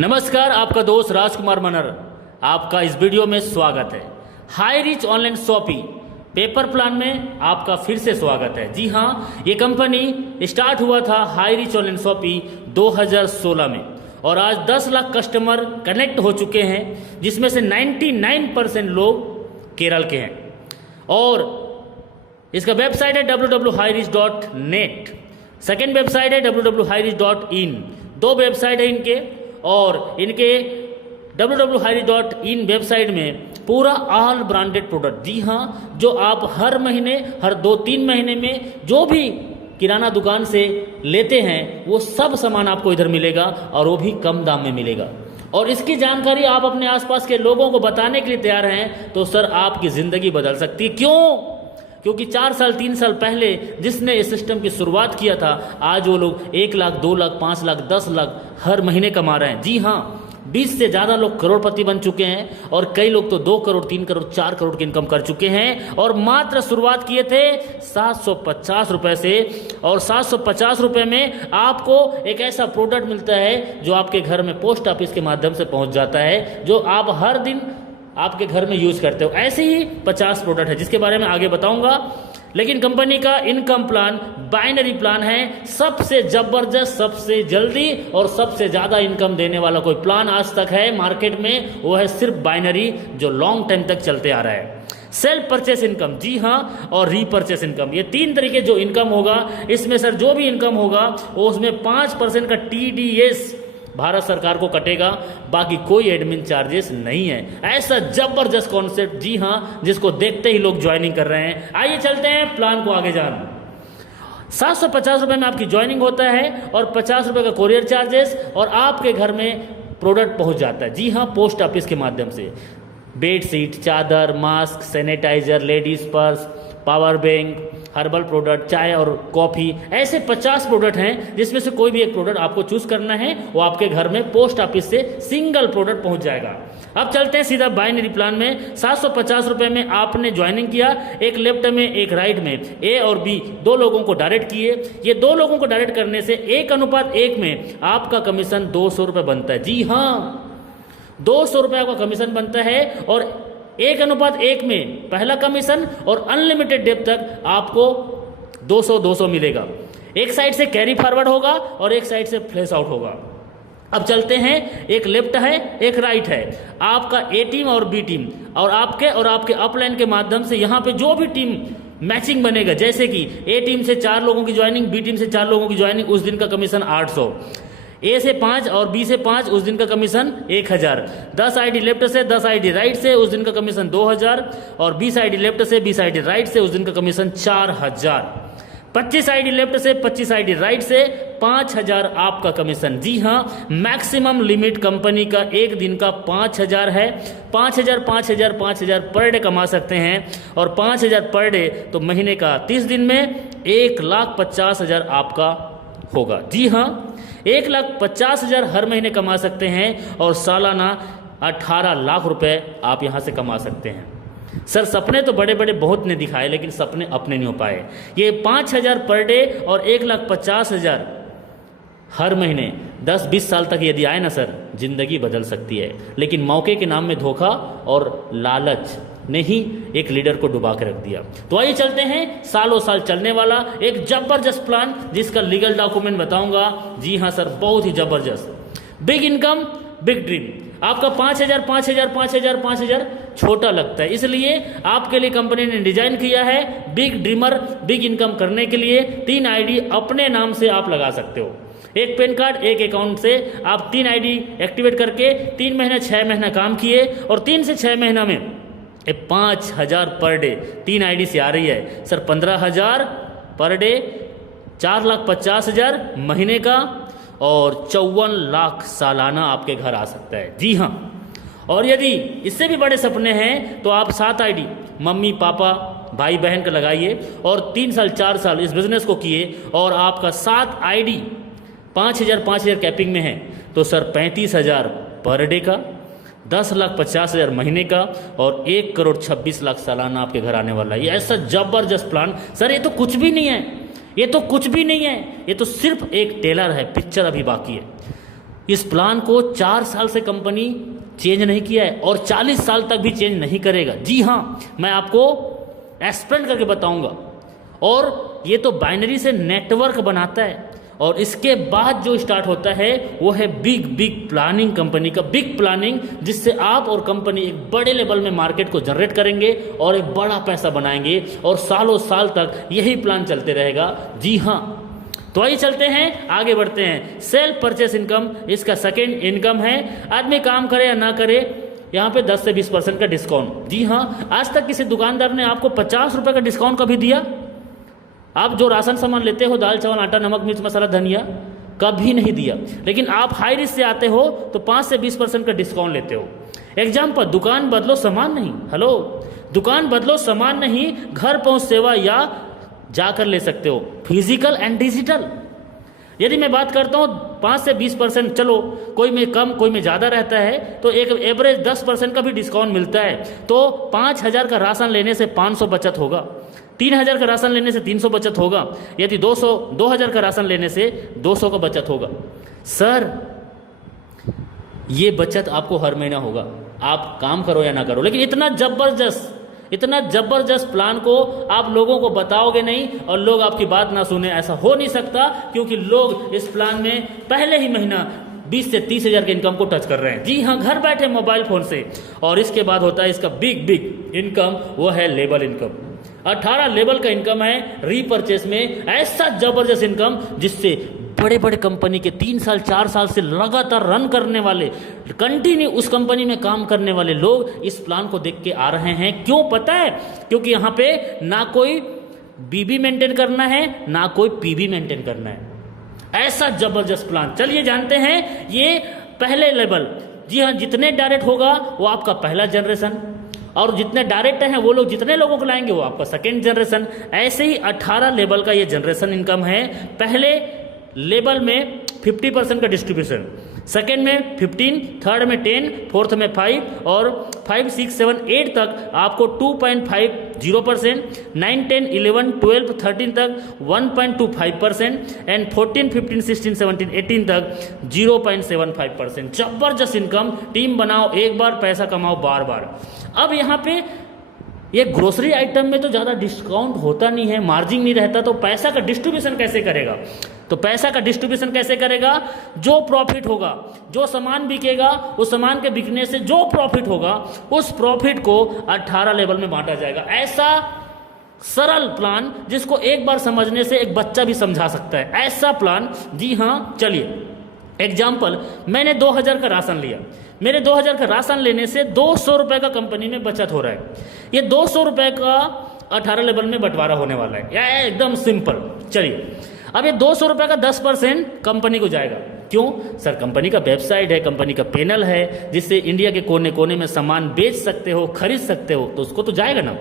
नमस्कार, आपका दोस्त राजकुमार मनर आपका इस वीडियो में स्वागत है। High rich online shopping paper plan में आपका फिर से स्वागत है। जी हाँ, ये कंपनी स्टार्ट हुआ था हाई रिच ऑनलाइन शॉपिंग 2016 में और आज 10 लाख कस्टमर कनेक्ट हो चुके हैं, जिसमें से 99% लोग केरल के हैं। और इसका वेबसाइट है www.highreach.net, सेकेंड वेबसाइट है www.highreach.in। दो वेबसाइट है इनके, और इनके www.highreach.in वेबसाइट में पूरा ऑल ब्रांडेड प्रोडक्ट, जी हाँ, जो आप हर महीने, हर 2-3 महीने में जो भी किराना दुकान से लेते हैं वो सब सामान आपको इधर मिलेगा और वो भी कम दाम में मिलेगा। और इसकी जानकारी आप अपने आसपास के लोगों को बताने के लिए तैयार हैं तो सर आपकी ज़िंदगी बदल सकती है। क्यों? क्योंकि 4 साल 3 साल पहले जिसने इस सिस्टम की शुरुआत किया था, आज वो लोग 1 लाख 2 लाख 5 लाख 10 लाख हर महीने कमा रहे हैं। जी हाँ, 20 से ज़्यादा लोग करोड़पति बन चुके हैं और कई लोग तो 2 करोड़ 3 करोड़ 4 करोड़ की इनकम कर चुके हैं। और मात्र शुरुआत किए थे 750 रुपये से, और 750 रुपये में आपको एक ऐसा प्रोडक्ट मिलता है जो आपके घर में पोस्ट ऑफिस के माध्यम से पहुंच जाता है, जो आप हर दिन आपके घर में यूज करते हो। ऐसे ही 50 प्रोडक्ट है जिसके बारे में आगे बताऊंगा। लेकिन कंपनी का इनकम प्लान बाइनरी प्लान है, सबसे जबरदस्त, सबसे जल्दी और सबसे ज्यादा इनकम देने वाला कोई प्लान आज तक है मार्केट में, वो है सिर्फ बाइनरी, जो लॉन्ग टाइम तक चलते आ रहा है। सेल्फ परचेस इनकम, जी हाँ, और रीपरचेस इनकम, ये 3 तरीके जो इनकम होगा। इसमें सर जो भी इनकम होगा वो उसमें 5% का TDS भारत सरकार को कटेगा, बाकी कोई एडमिन चार्जेस नहीं है। ऐसा जबरदस्त कॉन्सेप्ट, जी हाँ, जिसको देखते ही लोग ज्वाइनिंग कर रहे हैं। आइए चलते हैं प्लान को आगे जान। 750 रुपये में आपकी ज्वाइनिंग होता है और 50 रुपये का कोरियर चार्जेस, और आपके घर में प्रोडक्ट पहुंच जाता है। जी हाँ, पोस्ट ऑफिस के माध्यम से बेड शीट, चादर, mask, sanitizer, ladies purse, power bank, herbal product, चाय और कॉफ़ी, ऐसे 50 प्रोडक्ट हैं जिसमें से कोई भी एक प्रोडक्ट आपको चूज करना है, वो आपके घर में पोस्ट ऑफिस से सिंगल प्रोडक्ट पहुंच जाएगा। अब चलते हैं सीधा बाइनरी प्लान में। 750 रुपये में आपने ज्वाइनिंग किया, एक लेफ्ट में एक राइट में, ए और बी 2 लोगों को डायरेक्ट किए। ये 2 लोगों को डायरेक्ट करने से 1:1 में आपका कमीशन 200 रुपये बनता है। जी हाँ, 200 रुपये आपका कमीशन बनता है, और 1:1 में पहला कमीशन, और अनलिमिटेड डेप तक आपको 200 मिलेगा। एक साइड से कैरी फॉरवर्ड होगा और एक साइड से फ्लैश आउट होगा। अब चलते हैं, एक लेफ्ट है एक राइट है, आपका ए टीम और बी टीम, और आपके अपलाइन के माध्यम से यहाँ पे जो भी टीम मैचिंग बनेगा, जैसे कि ए टीम से 4 लोगों की ज्वाइनिंग, बी टीम से 4 लोगों की ज्वाइनिंग, उस दिन का कमीशन 800, ए से 5 और बी से 5, उस दिन का कमीशन 1000, 10 आईडी लेफ्ट से 10 आईडी राइट से, उस दिन का कमीशन 2000, और 20 आईडी लेफ्ट से 20 आईडी राइट से, उस दिन का कमीशन 4000, 25 आईडी लेफ्ट से 25 आईडी राइट से 5000 आपका कमीशन। जी हाँ, मैक्सिमम लिमिट कंपनी का एक दिन का 5000 है। 5000 पर डे कमा सकते हैं, और 5000 पर डे तो महीने का 30 दिन में 1,50,000 आपका होगा। जी हाँ, 1,50,000 हर महीने कमा सकते हैं, और सालाना 18 लाख रुपए आप यहाँ से कमा सकते हैं। सर सपने तो बड़े बड़े बहुत ने दिखाए, लेकिन सपने अपने नहीं हो पाए। ये 5000 पर डे और 1,50,000 हर महीने 10-20 साल तक यदि आए ना सर, जिंदगी बदल सकती है। लेकिन मौके के नाम में धोखा और लालच ने ही एक लीडर को डुबा के रख दिया। तो आइए चलते हैं सालों साल चलने वाला एक जबरदस्त प्लान, जिसका लीगल डॉक्यूमेंट बताऊंगा। जी हाँ सर, बहुत ही जबरदस्त। Big income big dream. आपका 5,000 छोटा लगता है, इसलिए आपके लिए कंपनी ने डिजाइन किया है बिग ड्रीमर, बिग इनकम करने के लिए 3 आईडी अपने नाम से आप लगा सकते हो। एक पैन कार्ड, एक अकाउंट से आप 3 आईडी एक्टिवेट करके 3 महीना 6 महीना काम किए, और 3 से 6 महीना में 5,000 पर डे 3 आईडी से आ रही है सर। 15,000 पर डे, 4,50,000 महीने का, और 54 लाख सालाना आपके घर आ सकता है। जी हाँ, और यदि इससे भी बड़े सपने हैं तो आप 7 आईडी मम्मी पापा भाई बहन का लगाइए, और 3 साल 4 साल इस बिजनेस को किए, और आपका 7 आईडी 5,000 कैपिंग में है, तो सर 35,000 पर डे का, 10,50,000 महीने का, और 1,26,00,000 सालाना आपके घर आने वाला है। ये ऐसा जबरदस्त प्लान सर, ये तो कुछ भी नहीं है, ये तो कुछ भी नहीं है, ये तो सिर्फ एक टेलर है, पिक्चर अभी बाकी है। इस प्लान को 4 साल से कंपनी चेंज नहीं किया है और 40 साल तक भी चेंज नहीं करेगा। जी हाँ, मैं आपको एक्सप्लेन करके बताऊंगा। और ये तो बाइनरी से नेटवर्क बनाता है और इसके बाद जो स्टार्ट होता है वो है बिग प्लानिंग, कंपनी का बिग प्लानिंग, जिससे आप और कंपनी एक बड़े लेवल में मार्केट को जनरेट करेंगे और एक बड़ा पैसा बनाएंगे और सालों साल तक यही प्लान चलते रहेगा। जी हाँ, तो आइए चलते हैं, आगे बढ़ते हैं। सेल्फ परचेस इनकम इसका सेकेंड इनकम है। आदमी काम करे या ना करे, यहाँ पे 10 से 20% का डिस्काउंट। जी हाँ, आज तक किसी दुकानदार ने आपको 50 रुपए का डिस्काउंट कभी दिया? आप जो राशन सामान लेते हो, दाल चावल आटा नमक मिर्च मसाला धनिया, कभी नहीं दिया। लेकिन आप हाई रिस्क से आते हो तो 5 से 20% का डिस्काउंट लेते हो। एग्जाम्पल, दुकान बदलो सामान नहीं। हेलो, दुकान बदलो सामान नहीं, घर पहुंच सेवा या जाकर ले सकते हो, फिजिकल एंड डिजिटल। यदि मैं बात करता हूँ 5 से 20%, चलो कोई में कम कोई में ज़्यादा रहता है, तो एक एवरेज 10% का भी डिस्काउंट मिलता है। तो 5,000 का राशन लेने से 500 बचत होगा, 3,000 का राशन लेने से 300 बचत होगा, यदि 2,000 का राशन लेने से 200 का बचत होगा। सर, ये बचत आपको हर महीना होगा, आप काम करो या ना करो। लेकिन इतना जबरदस्त प्लान को आप लोगों को बताओगे नहीं और लोग आपकी बात ना सुने, ऐसा हो नहीं सकता, क्योंकि लोग इस प्लान में पहले ही महीना 20 से 30,000 के इनकम को टच कर रहे हैं। जी हाँ, घर बैठे मोबाइल फोन से। और इसके बाद होता है इसका बिग इनकम, वो है लेबल इनकम। 18 लेवल का इनकम है रीपरचेस में। ऐसा जबरदस्त इनकम जिससे बड़े बड़े कंपनी के 3 साल 4 साल से लगातार रन करने वाले, कंटिन्यू उस कंपनी में काम करने वाले लोग इस प्लान को देख के आ रहे हैं। क्यों पता है? क्योंकि यहाँ पे ना कोई बीबी मेंटेन करना है ना कोई पीबी मेंटेन करना है। ऐसा जबरदस्त प्लान। चलिए जानते हैं ये पहले लेवल। जी हाँ, जितने डायरेक्ट होगा वो आपका पहला जनरेशन, और जितने डायरेक्ट हैं वो लोग जितने लोगों को लाएंगे वो आपका सेकेंड जनरेशन। ऐसे ही 18 लेवल का ये जनरेशन इनकम है। पहले लेवल में 50% का डिस्ट्रीब्यूशन, सेकेंड में 15, थर्ड में 10, फोर्थ में 5 और 5, 6, 7, 8 तक आपको 2.50%, 9, 10, 11, 12, 13 तक 1.25% एंड 14, 15, 16, 17, 18 तक 0.75%। जबरदस्त इनकम। टीम बनाओ एक बार, पैसा कमाओ बार बार। अब यहाँ पे ये ग्रोसरी आइटम में तो ज़्यादा डिस्काउंट होता नहीं है, मार्जिन नहीं रहता, तो पैसा का डिस्ट्रीब्यूशन कैसे करेगा? तो पैसा का डिस्ट्रीब्यूशन कैसे करेगा? जो प्रॉफिट होगा, जो सामान बिकेगा, उस सामान के बिकने से जो प्रॉफिट होगा, उस प्रॉफिट को 18 लेवल में बांटा जाएगा। ऐसा सरल प्लान जिसको एक बार समझने से एक बच्चा भी समझा सकता है, ऐसा प्लान। जी हाँ, चलिए एग्जाम्पल, मैंने 2,000 का राशन लिया। मेरे 2,000 का राशन लेने से 200 रुपए का कंपनी में बचत हो रहा है। ये 200 रुपए का 18 लेवल में बंटवारा होने वाला है, या एकदम सिंपल। चलिए, अब ये 200 रुपए का 10% कंपनी को जाएगा। क्यों? सर, कंपनी का वेबसाइट है, कंपनी का पैनल है, जिससे इंडिया के कोने कोने में सामान बेच सकते हो, खरीद सकते हो, तो उसको तो जाएगा ना।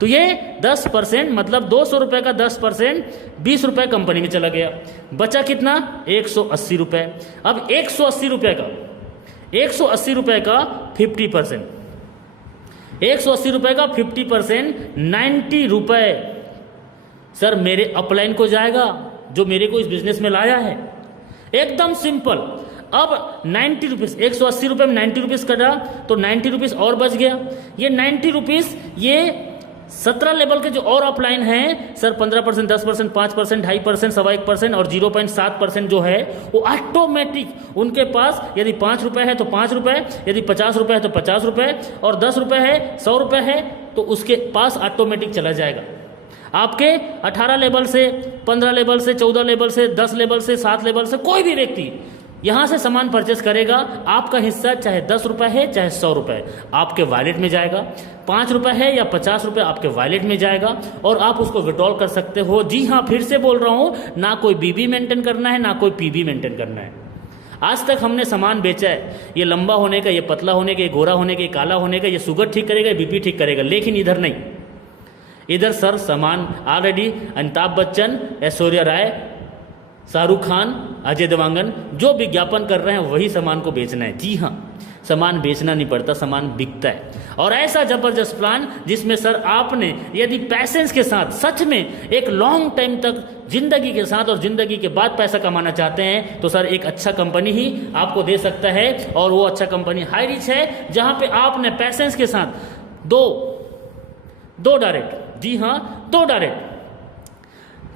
तो ये 10% मतलब 200 रुपए का 10% 20 रुपए कंपनी में चला गया। बचा कितना? 180 रुपए। अब 180 रुपए का 50%, 180 रुपए का 50% 90 रुपए सर मेरे अपलाइन को जाएगा, जो मेरे को इस बिजनेस में लाया है। एकदम सिंपल। अब 90 रुपीज़, 180 रुपये में 90 रुपीज़ कटा तो 90 रुपीज़ और बच गया। ये 90 रुपीज़ ये 17 लेवल के जो और ऑफलाइन हैं सर, 15%, 10%, 5%, 2.5%, 1.25% और 0.7% जो है वो ऑटोमेटिक उनके पास, यदि 5 रुपये है तो 5 रुपये, यदि 50 रुपये है तो 50 रुपये, और 10 रुपये है, 100 रुपये है, तो उसके पास ऑटोमेटिक चला जाएगा। आपके 18 लेवल से, 15 लेवल से, 14 लेवल से, 10 लेवल से, 7 लेवल से कोई भी व्यक्ति यहाँ से सामान परचेस करेगा, आपका हिस्सा चाहे 10 रुपये है चाहे 100 रुपये आपके वॉलेट में जाएगा, 5 रुपये है या 50 रुपये आपके वॉलेट में जाएगा, और आप उसको विड्रॉल कर सकते हो। जी हाँ, फिर से बोल रहा हूँ, ना कोई बीबी मेंटेन करना है ना कोई पीबी मेंटेन करना है। आज तक हमने सामान बेचा है, ये लंबा होने का, ये पतला होने का, ये गोरा होने का, ये काला होने का, ये शुगर ठीक करेगा, बीपी ठीक करेगा, लेकिन इधर नहीं। इधर सर सामान ऑलरेडी अमिताभ बच्चन, ऐश्वर्या राय, शाहरुख खान, अजय देवगन जो विज्ञापन कर रहे हैं वही सामान को बेचना है। जी हाँ, सामान बेचना नहीं पड़ता, सामान बिकता है। और ऐसा जबरदस्त प्लान जिसमें सर आपने यदि पैसेंस के साथ सच में एक लॉन्ग टाइम तक जिंदगी के साथ और जिंदगी के बाद पैसा कमाना चाहते हैं तो सर एक अच्छा कंपनी ही आपको दे सकता है। और वो अच्छा कंपनी हाईरिच है, जहां पे आपने पैसेंस के साथ दो डायरेक्ट, जी हाँ 2 डायरेक्ट,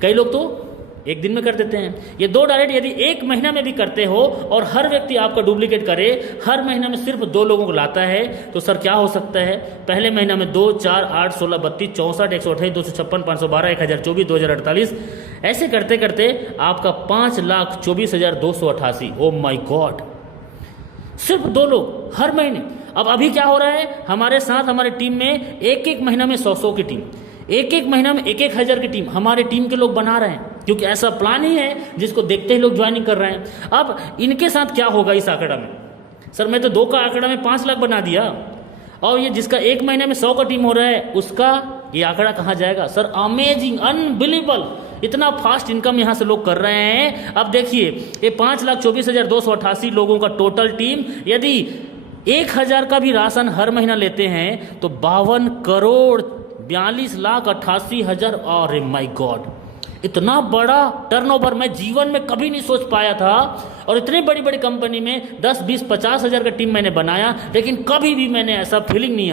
कई लोग तो एक दिन में कर देते हैं, ये 2 डायरेक्ट यदि 1 महीना में भी करते हो और हर व्यक्ति आपका डुप्लीकेट करे, हर महीना में सिर्फ 2 लोगों को लाता है तो सर क्या हो सकता है, पहले महीना में 2, 4, 8, 16, 32, 64, 128, 256, 512, 1024, 2048, ऐसे करते करते आपका 5,24,288। ओ माई गॉड, सिर्फ 2 लोग हर महीने। अब अभी क्या हो रहा है, हमारे साथ हमारे टीम में एक महीना में 100 की टीम, एक महीना में 1,000 की टीम हमारे टीम के लोग बना रहे हैं, क्योंकि ऐसा प्लान ही है जिसको देखते ही लोग ज्वाइनिंग कर रहे हैं। अब इनके साथ क्या होगा इस आंकड़ा में, सर मैं तो 2 का आंकड़ा में 5 लाख बना दिया, और ये जिसका 1 महीने में 100 का टीम हो रहा है उसका ये आंकड़ा कहाँ जाएगा। सर अमेजिंग, अनबिलीवेबल, इतना फास्ट इनकम यहाँ से लोग कर रहे हैं। अब देखिए ये 5,24,288 लोगों का टोटल टीम, यदि 1,000 का भी राशन हर महीना लेते हैं तो 52,42,88,000। अरे माय गॉड, इतना बड़ा टर्नओवर मैं जीवन में कभी नहीं सोच पाया था। और इतनी बड़ी बड़ी कंपनी में 10, 20, 50 हज़ार का टीम मैंने बनाया, लेकिन कभी भी मैंने ऐसा फीलिंग नहीं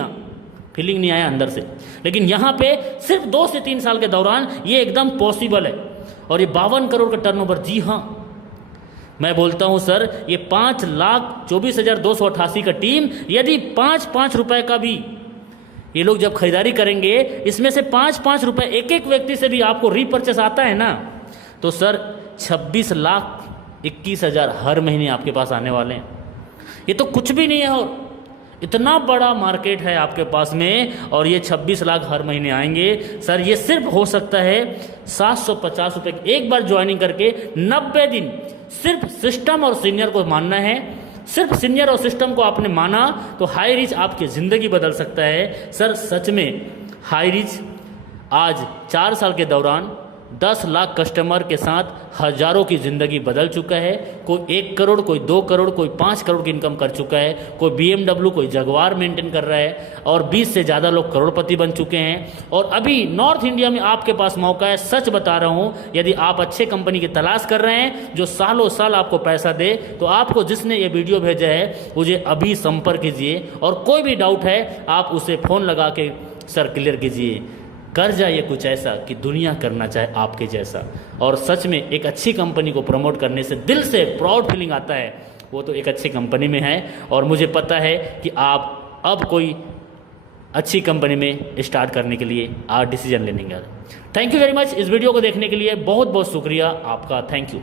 आया अंदर से। लेकिन यहाँ पे सिर्फ 2 से 3 साल के दौरान ये एकदम पॉसिबल है। और ये 52 करोड़ का टर्नओवर, जी हाँ मैं बोलता हूँ सर, ये 5,24,288 का टीम यदि 5-5 रुपए का भी ये लोग जब खरीदारी करेंगे, इसमें से 5-5 रुपए एक व्यक्ति से भी आपको रीपर्चेस आता है ना, तो सर 26,21,000 हर महीने आपके पास आने वाले हैं। ये तो कुछ भी नहीं है, और इतना बड़ा मार्केट है आपके पास में, और ये 26 लाख हर महीने आएंगे। सर ये सिर्फ हो सकता है 750 रुपये एक बार ज्वाइनिंग करके 90 दिन। सिर्फ सिस्टम और सीनियर को मानना है, सिर्फ सीनियर और सिस्टम को आपने माना तो हाई रिच आपकी ज़िंदगी बदल सकता है। सर सच में हाई रिच आज 4 साल के दौरान 10 लाख कस्टमर के साथ हज़ारों की ज़िंदगी बदल चुका है। कोई 1 करोड़, कोई 2 करोड़, कोई 5 करोड़ की इनकम कर चुका है, कोई BMW, कोई जगवार मेंटेन कर रहा है, और 20 से ज़्यादा लोग करोड़पति बन चुके हैं। और अभी नॉर्थ इंडिया में आपके पास मौका है, सच बता रहा हूँ, यदि आप अच्छे कंपनी की तलाश कर रहे हैं जो सालों साल आपको पैसा दे, तो आपको जिसने ये वीडियो भेजा है मुझे अभी संपर्क कीजिए, और कोई भी डाउट है आप उसे फ़ोन लगा के सर क्लियर कीजिए। कर जाइए कुछ ऐसा कि दुनिया करना चाहे आपके जैसा। और सच में एक अच्छी कंपनी को प्रमोट करने से दिल से प्राउड फीलिंग आता है, वो तो एक अच्छी कंपनी में है। और मुझे पता है कि आप अब कोई अच्छी कंपनी में स्टार्ट करने के लिए आप डिसीजन लेने। थैंक यू वेरी मच इस वीडियो को देखने के लिए, बहुत बहुत शुक्रिया आपका, थैंक यू।